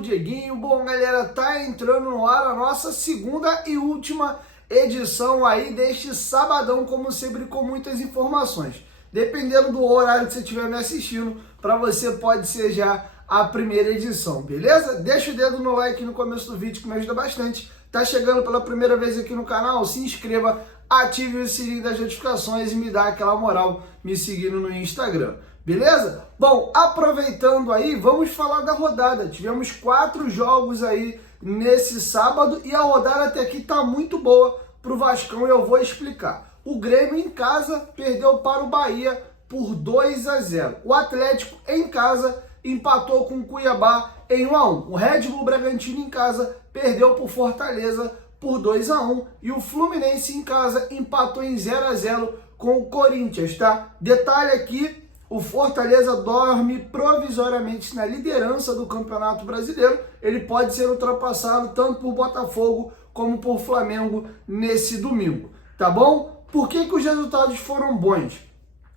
o Dieguinho. Bom, galera, tá entrando no ar a nossa segunda e última edição aí deste sabadão, como sempre, com muitas informações. Dependendo do horário que você estiver me assistindo, para você pode ser já a primeira edição, beleza? Deixa o dedo no like no começo do vídeo que me ajuda bastante. Tá chegando pela primeira vez aqui no canal? Se inscreva, ative o sininho das notificações e me dá aquela moral me seguindo no Instagram. Beleza? Bom, aproveitando aí, vamos falar da rodada. Tivemos 4 jogos aí nesse sábado e a rodada até aqui tá muito boa pro Vascão e eu vou explicar. O Grêmio em casa perdeu para o Bahia por 2-0. O Atlético em casa empatou com o Cuiabá em 1-1. O Red Bull Bragantino em casa perdeu por Fortaleza por 2-1 e o Fluminense em casa empatou em 0-0 com o Corinthians, tá? Detalhe aqui, o Fortaleza dorme provisoriamente na liderança do Campeonato Brasileiro. Ele pode ser ultrapassado tanto por Botafogo como por Flamengo nesse domingo, tá bom? Por que os resultados foram bons?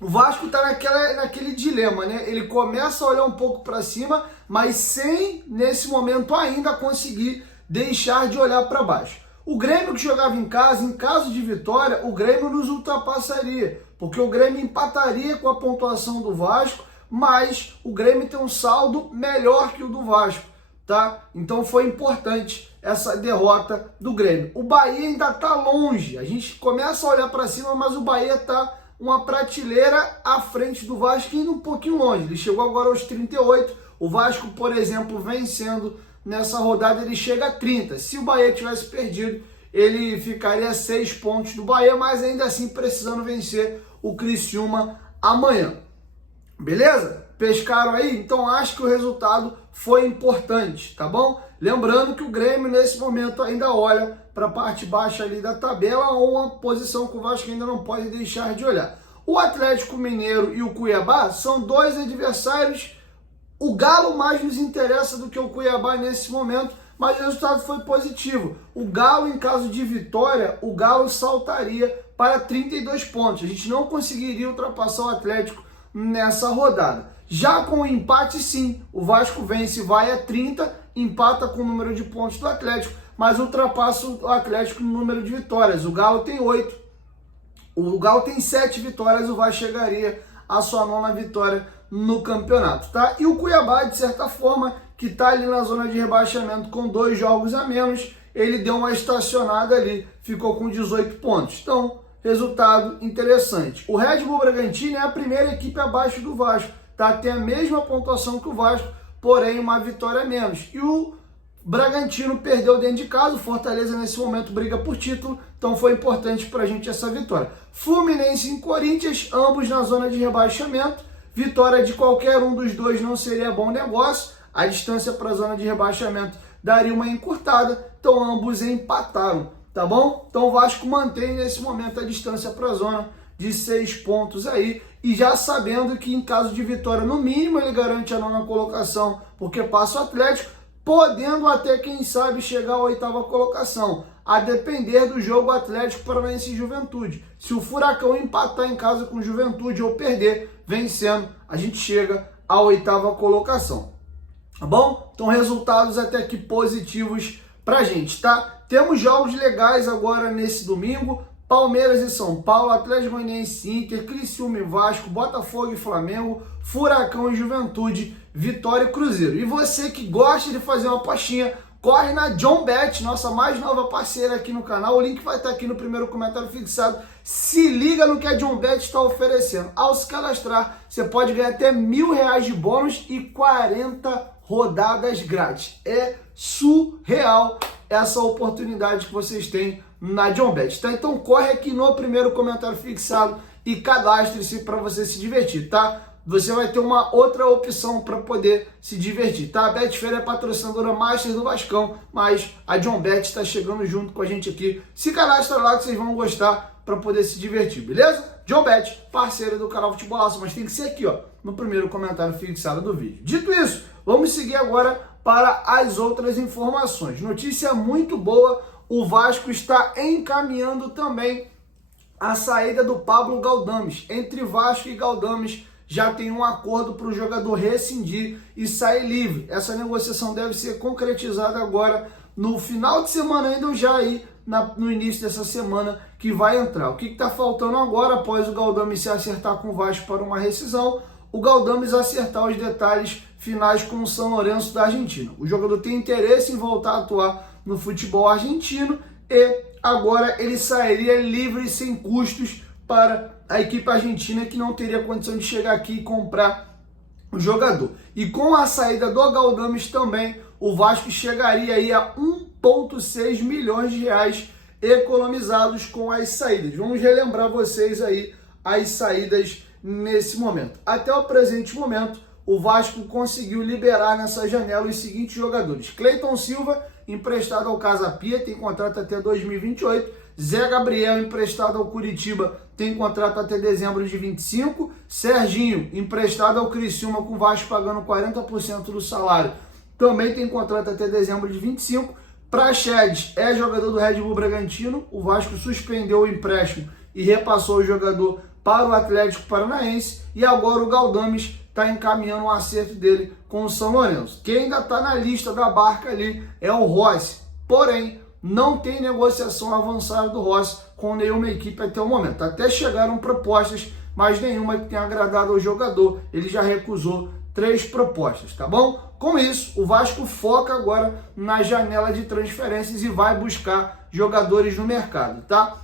O Vasco está naquele dilema, né? Ele começa a olhar um pouco para cima, mas sem, nesse momento ainda, conseguir deixar de olhar para baixo. O Grêmio que jogava em caso de vitória, o Grêmio nos ultrapassaria, porque o Grêmio empataria com a pontuação do Vasco, mas o Grêmio tem um saldo melhor que o do Vasco, tá? Então foi importante essa derrota do Grêmio. O Bahia ainda está longe, a gente começa a olhar para cima, mas o Bahia está uma prateleira à frente do Vasco, indo um pouquinho longe. Ele chegou agora aos 38, o Vasco, por exemplo, vencendo nessa rodada, ele chega a 30. Se o Bahia tivesse perdido, ele ficaria a 6 pontos do Bahia, mas ainda assim precisando vencer o Criciúma amanhã. Beleza? Pescaram aí? Então acho que o resultado foi importante, tá bom? Lembrando que o Grêmio nesse momento ainda olha para a parte baixa ali da tabela, ou uma posição que o Vasco ainda não pode deixar de olhar. O Atlético Mineiro e o Cuiabá são 2 adversários. O Galo mais nos interessa do que o Cuiabá nesse momento, mas o resultado foi positivo. O Galo, em caso de vitória, o Galo saltaria para 32 pontos. A gente não conseguiria ultrapassar o Atlético nessa rodada. Já com o empate, sim, o Vasco vence, vai a 30, empata com o número de pontos do Atlético, mas ultrapassa o Atlético no número de vitórias. O Galo tem 8, o Galo tem 7 vitórias, o Vasco chegaria à sua 9ª vitória no campeonato, tá? E o Cuiabá, de certa forma, que tá ali na zona de rebaixamento com 2 jogos a menos, ele deu uma estacionada ali, ficou com 18 pontos. Então, resultado interessante. O Red Bull Bragantino é a primeira equipe abaixo do Vasco, tá? Tem a mesma pontuação que o Vasco, porém uma vitória a menos. E o Bragantino perdeu dentro de casa, o Fortaleza nesse momento briga por título, então foi importante pra gente essa vitória. Fluminense e Corinthians, ambos na zona de rebaixamento. Vitória de qualquer um dos dois não seria bom negócio, a distância para a zona de rebaixamento daria uma encurtada, então ambos empataram, tá bom? Então o Vasco mantém nesse momento a distância para a zona de 6 pontos aí, e já sabendo que em caso de vitória, no mínimo ele garante a 9ª colocação, porque passa o Atlético, podendo até, quem sabe, chegar à 8ª colocação, a depender do jogo Atlético Paranaense e Juventude. Se o Furacão empatar em casa com Juventude ou perder, vencendo, a gente chega à 8ª colocação. Tá bom? Então resultados até aqui positivos pra gente, tá? Temos jogos legais agora nesse domingo. Palmeiras e São Paulo, Atlético Goianiense e Inter, Criciúma e Vasco, Botafogo e Flamengo, Furacão e Juventude, Vitória e Cruzeiro. E você que gosta de fazer uma apostinha, corre na JohnBet, nossa mais nova parceira aqui no canal. O link vai estar aqui no primeiro comentário fixado. Se liga no que a JohnBet está oferecendo. Ao se cadastrar, você pode ganhar até R$1.000 de bônus e 40 rodadas grátis. É surreal essa oportunidade que vocês têm na JohnBet, tá? Então corre aqui no primeiro comentário fixado e cadastre-se para você se divertir, tá? Você vai ter uma outra opção para poder se divertir, tá? A Betfair é a patrocinadora master do Vascão, mas a JohnBet está chegando junto com a gente aqui. Se cadastra lá que vocês vão gostar para poder se divertir, beleza? JohnBet, parceira do canal Futebolaço, mas tem que ser aqui, ó, no primeiro comentário fixado do vídeo. Dito isso, vamos seguir agora para as outras informações. Notícia muito boa, o Vasco está encaminhando também a saída do Pablo Galdames. Entre Vasco e Galdames já tem um acordo para o jogador rescindir e sair livre. Essa negociação deve ser concretizada agora no final de semana ainda, ou já aí no início dessa semana que vai entrar. O que está faltando agora, após o Galdames se acertar com o Vasco para uma rescisão, o Galdames acertar os detalhes finais com o São Lourenço da Argentina. O jogador tem interesse em voltar a atuar no futebol argentino e agora ele sairia livre e sem custos para a equipe argentina, que não teria condição de chegar aqui e comprar o jogador. E com a saída do Galdames também, o Vasco chegaria aí a 1,6 milhões de reais economizados com as saídas. Vamos relembrar vocês aí as saídas nesse momento. Até o presente momento, o Vasco conseguiu liberar nessa janela os seguintes jogadores: Cleiton Silva, emprestado ao Casa Pia, tem contrato até 2028. Zé Gabriel, emprestado ao Curitiba, tem contrato até dezembro de 25. Serginho, emprestado ao Criciúma, com o Vasco pagando 40% do salário, também tem contrato até dezembro de 25. Praxedes é jogador do Red Bull Bragantino. O Vasco suspendeu o empréstimo e repassou o jogador para o Atlético Paranaense. E agora o Galdames está encaminhando um acerto dele com o São Lourenço. Quem ainda está na lista da barca ali é o Rossi. Porém, não tem negociação avançada do Rossi com nenhuma equipe até o momento. Até chegaram propostas, mas nenhuma que tenha agradado ao jogador. Ele já recusou 3 propostas, tá bom? Com isso, o Vasco foca agora na janela de transferências e vai buscar jogadores no mercado, tá?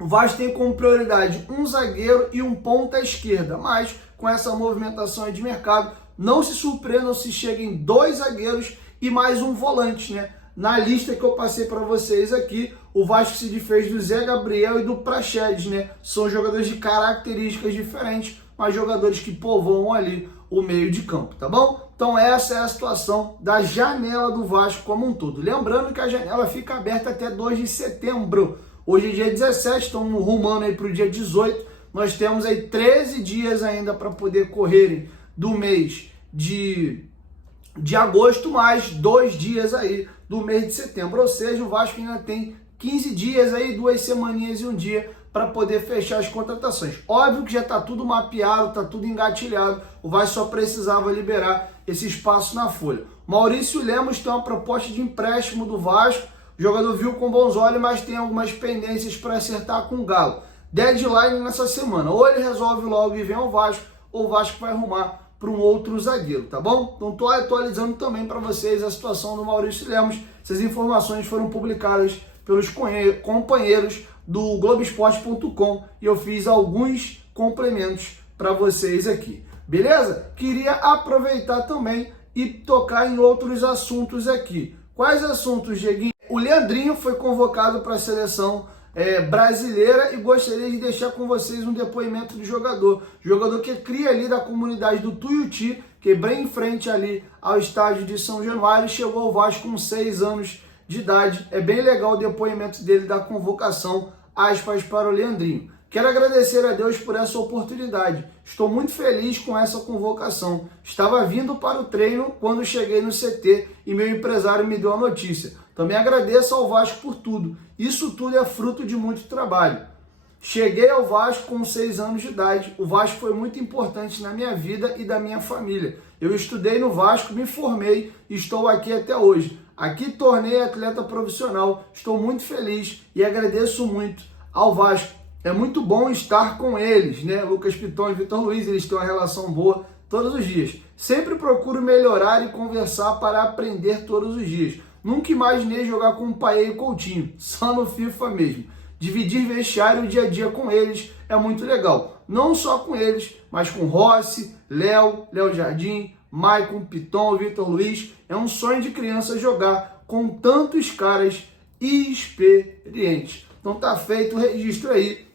O Vasco tem como prioridade um zagueiro e um ponta esquerda, mas com essa movimentação de mercado, não se surpreendam se cheguem 2 zagueiros e mais um volante, né? Na lista que eu passei para vocês aqui, o Vasco se desfez do Zé Gabriel e do Praxedes, né? São jogadores de características diferentes, mas jogadores que povoam ali o meio de campo, tá bom? Então essa é a situação da janela do Vasco como um todo. Lembrando que a janela fica aberta até 2 de setembro. Hoje é dia 17, estamos rumando aí para o dia 18. Nós temos aí 13 dias ainda para poder correrem do mês de agosto, mais 2 dias aí do mês de setembro. Ou seja, o Vasco ainda tem 15 dias aí, 2 semaninhas e um dia para poder fechar as contratações. Óbvio que já está tudo mapeado, está tudo engatilhado. O Vasco só precisava liberar esse espaço na folha. Maurício Lemos tem uma proposta de empréstimo do Vasco. O jogador viu com bons olhos, mas tem algumas pendências para acertar com o Galo. Deadline nessa semana. Ou ele resolve logo e vem ao Vasco, ou o Vasco vai arrumar para um outro zagueiro, tá bom? Então estou atualizando também para vocês a situação do Maurício Lemos. Essas informações foram publicadas pelos companheiros do Globoesporte.com e eu fiz alguns complementos para vocês aqui, beleza? Queria aproveitar também e tocar em outros assuntos aqui. Quais assuntos, Dieguinho? O Leandrinho foi convocado para a seleção brasileira e gostaria de deixar com vocês um depoimento do jogador. Jogador que cria ali da comunidade do Tuiuti, que é bem em frente ali ao estádio de São Januário, chegou ao Vasco com 6 anos de idade. É bem legal o depoimento dele da convocação, aspas, para o Leandrinho. Quero agradecer a Deus por essa oportunidade. Estou muito feliz com essa convocação. Estava vindo para o treino quando cheguei no CT e meu empresário me deu a notícia. Também agradeço ao Vasco por tudo. Isso tudo é fruto de muito trabalho. Cheguei ao Vasco com 6 anos de idade. O Vasco foi muito importante na minha vida e da minha família. Eu estudei no Vasco, me formei e estou aqui até hoje. Aqui tornei atleta profissional. Estou muito feliz e agradeço muito ao Vasco. É muito bom estar com eles, né? Lucas Piton e Vitor Luiz, eles têm uma relação boa todos os dias. Sempre procuro melhorar e conversar para aprender todos os dias. Nunca imaginei jogar com o Paê e o Coutinho, só no FIFA mesmo. Dividir vestiário e o dia a dia com eles é muito legal. Não só com eles, mas com Rossi, Léo Jardim, Maicon, Piton, Vitor Luiz. É um sonho de criança jogar com tantos caras experientes. Então tá feito o registro aí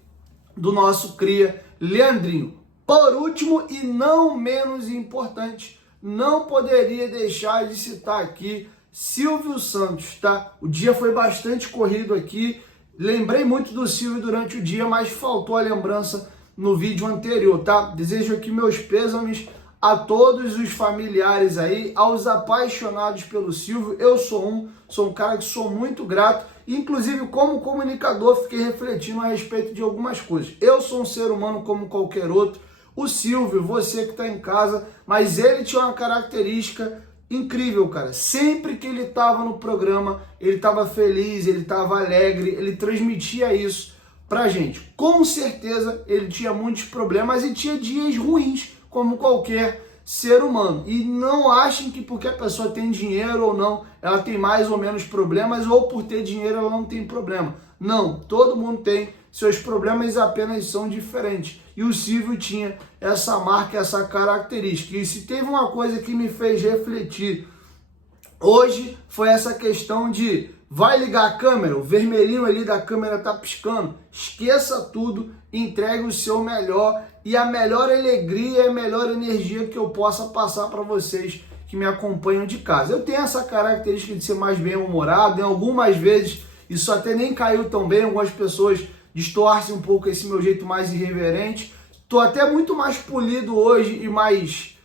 do nosso cria Leandrinho. Por último e não menos importante, não poderia deixar de citar aqui Silvio Santos, tá? O dia foi bastante corrido aqui, lembrei muito do Silvio durante o dia, mas faltou a lembrança no vídeo anterior, tá? Desejo aqui meus pêsames a todos os familiares aí, aos apaixonados pelo Silvio. Eu sou um cara que sou muito grato, inclusive como comunicador fiquei refletindo a respeito de algumas coisas. Eu sou um ser humano como qualquer outro. o Silvio, você que está em casa, mas ele tinha uma característica incrível, cara. Sempre que ele estava no programa, ele estava feliz, ele estava alegre, ele transmitia isso pra gente. Com certeza ele tinha muitos problemas e tinha dias ruins, como qualquer ser humano. E não achem que porque a pessoa tem dinheiro ou não, ela tem mais ou menos problemas, ou por ter dinheiro ela não tem problema. Não, todo mundo tem seus problemas, apenas são diferentes. E o Silvio tinha essa marca, essa característica. E se teve uma coisa que me fez refletir hoje, foi essa questão de vai ligar a câmera, o vermelhinho ali da câmera tá piscando, esqueça tudo, entregue o seu melhor e a melhor alegria e a melhor energia que eu possa passar para vocês que me acompanham de casa. Eu tenho essa característica de ser mais bem-humorado, em algumas vezes isso até nem caiu tão bem, algumas pessoas distorcem um pouco esse meu jeito mais irreverente. Tô até muito mais polido hoje e mais,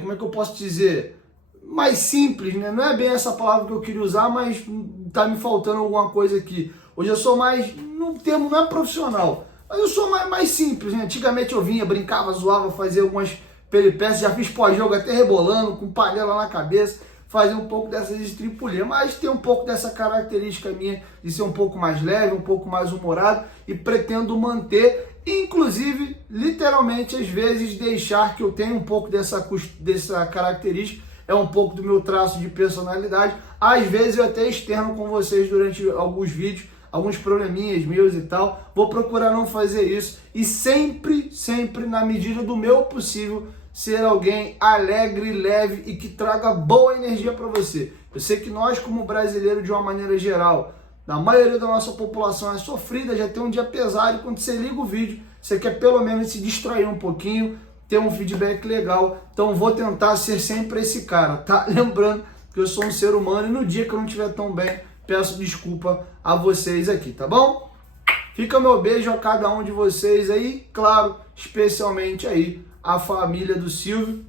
como é que eu posso dizer, mais simples, né? Não é bem essa palavra que eu queria usar, mas tá me faltando alguma coisa aqui. Hoje eu sou mais, no termo não é profissional, mas eu sou mais simples, né? Antigamente eu vinha, brincava, zoava, fazia algumas peripécias, já fiz pós-jogo até rebolando, com panela na cabeça, fazia um pouco dessas estripulias, mas tem um pouco dessa característica minha de ser um pouco mais leve, um pouco mais humorado e pretendo manter, inclusive, literalmente, às vezes, deixar que eu tenha um pouco dessa característica, é um pouco do meu traço de personalidade. Às vezes eu até externo com vocês durante alguns vídeos, alguns probleminhas meus e tal. Vou procurar não fazer isso e sempre, na medida do meu possível, ser alguém alegre, leve e que traga boa energia para você. Eu sei que nós, como brasileiros, de uma maneira geral, a maioria da nossa população é sofrida, já tem um dia pesado e quando você liga o vídeo, você quer pelo menos se distrair um pouquinho, ter um feedback legal, então vou tentar ser sempre esse cara, tá? Lembrando que eu sou um ser humano e no dia que eu não estiver tão bem, peço desculpa a vocês aqui, tá bom? Fica meu beijo a cada um de vocês aí, claro, especialmente aí a família do Silvio.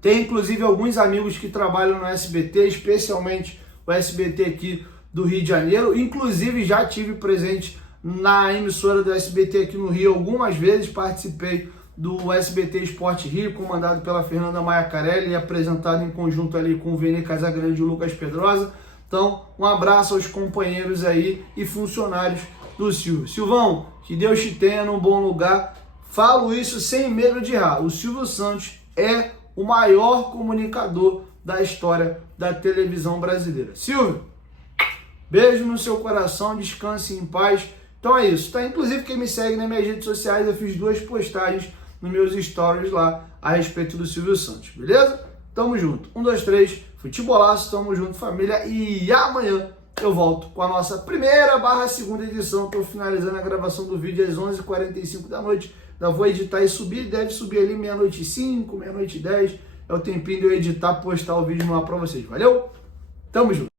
Tem inclusive alguns amigos que trabalham no SBT, especialmente o SBT aqui do Rio de Janeiro, inclusive já tive presente na emissora do SBT aqui no Rio algumas vezes, participei do SBT Esporte Rio, comandado pela Fernanda Maiacarelli e apresentado em conjunto ali com o Vene Casagrande e o Lucas Pedrosa. Então, um abraço aos companheiros aí e funcionários do Silvio. Silvão, que Deus te tenha num bom lugar. Falo isso sem medo de errar. O Silvio Santos é o maior comunicador da história da televisão brasileira. Silvio, beijo no seu coração, descanse em paz. Então é isso, tá? Inclusive quem me segue nas minhas redes sociais, eu fiz 2 postagens nos meus stories lá a respeito do Silvio Santos, beleza? Tamo junto. 1, 2, 3, futebolaço, tamo junto, família. E amanhã eu volto com a nossa primeira/segunda edição. Tô finalizando a gravação do vídeo às 11h45 da noite. Ainda vou editar e subir, deve subir ali 00h05, 00h10. É o tempinho de eu editar, postar o vídeo no ar pra vocês. Valeu? Tamo junto.